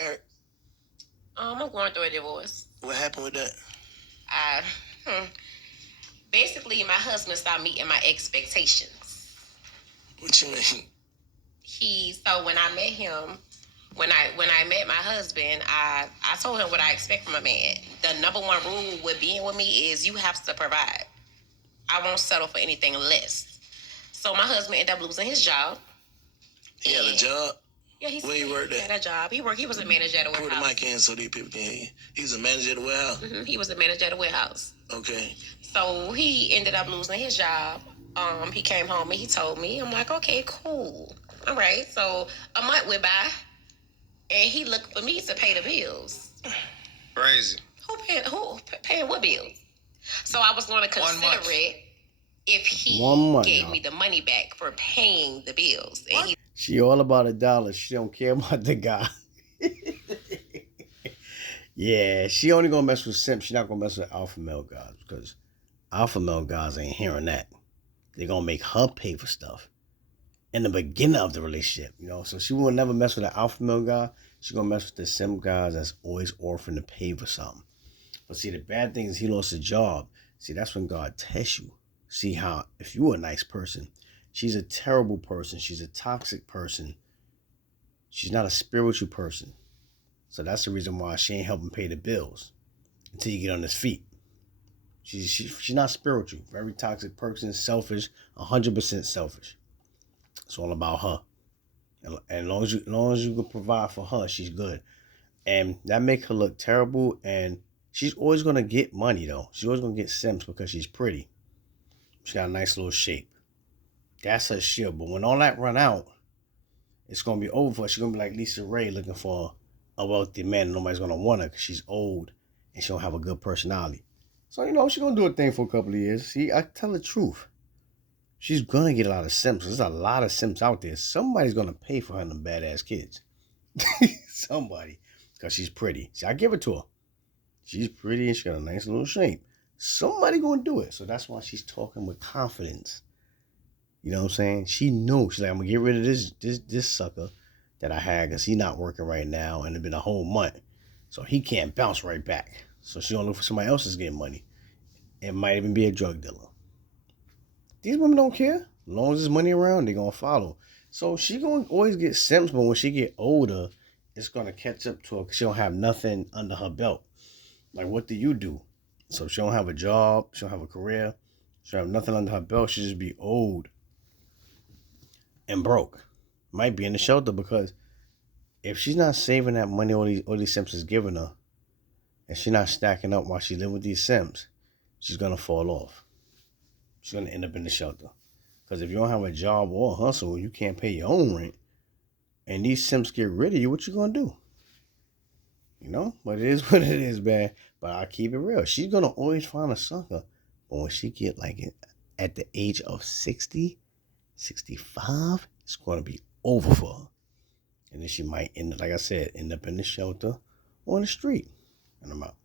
Eric, I'm going through a divorce. what happened with that? I basically my husband stopped meeting my expectations. What you mean? So when I met him, when I met my husband, I told him what I expect from a man. The number one rule with being with me is you have to provide. I won't settle for anything less. So my husband ended up losing his job. He had a job? Yeah, Where he worked he at? had a job. He was a manager at a warehouse. Put the mic in so these people can hear you. He was a manager at the warehouse? He was a manager at a warehouse. Okay. So he ended up losing his job. He came home and he told me. I'm like, okay, cool. All right. So a month went by, and he looked for me to pay the bills. Crazy. Who paying what bills? So I was going to consider it if he gave me the money back for paying the bills. And she all about a dollar. She don't care about the guy. Yeah, she only gonna mess with simps. She not gonna mess with alpha male guys because alpha male guys ain't hearing that. They gonna make her pay for stuff in the beginning of the relationship, you know. So she will never mess with an alpha male guy. She gonna mess with the simp guys that's always offering to pay for something. But see, the bad thing is he lost a job. See, that's when God tests you. See how if you're a nice person, she's a terrible person. She's a toxic person. She's not a spiritual person. So that's the reason why she ain't helping pay the bills until you get on his feet. She's not spiritual. Very toxic person, selfish, 100% selfish. It's all about her. And as long as you can provide for her, she's good. And that make her look terrible. And she's always gonna get money though. She's always gonna get simps because she's pretty. She got a nice little shape. That's her shield. But when all that run out, it's gonna be over for her. She's gonna be like Lisa Ray looking for a wealthy man. Nobody's gonna want her because she's old and she don't have a good personality. So you know she's gonna do a thing for a couple of years. See, I tell the truth. She's gonna get a lot of simps. There's a lot of simps out there. Somebody's gonna pay for her and them badass kids. Somebody, because she's pretty. See, I give it to her. She's pretty and she got a nice little shape. Somebody gonna do it. So that's why she's talking with confidence. You know what I'm saying? She knew. She's like, I'm gonna get rid of this sucker that I had because he's not working right now and it's been a whole month. So he can't bounce right back. So she gonna look for somebody else that's getting money. It might even be a drug dealer. These women don't care. As long as there's money around, they're gonna follow. So she gonna always get simps, but when she get older, it's gonna catch up to her because she don't have nothing under her belt. Like, what do you do? So she don't have a job, she don't have a career, she don't have nothing under her belt. She just be old and broke. Might be in the shelter because if she's not saving that money all these simps is giving her, and she's not stacking up while she live with these simps, she's gonna fall off. She's gonna end up in the shelter. Because if you don't have a job or a hustle, you can't pay your own rent, and these simps get rid of you, what you gonna do? You know? But it is what it is, man. But I keep it real. She's gonna always find a sucker. But when she get like it at the age of 60, 65, it's gonna be over for her. And then she might end up, like I said, end up in the shelter or on the street. And I'm out.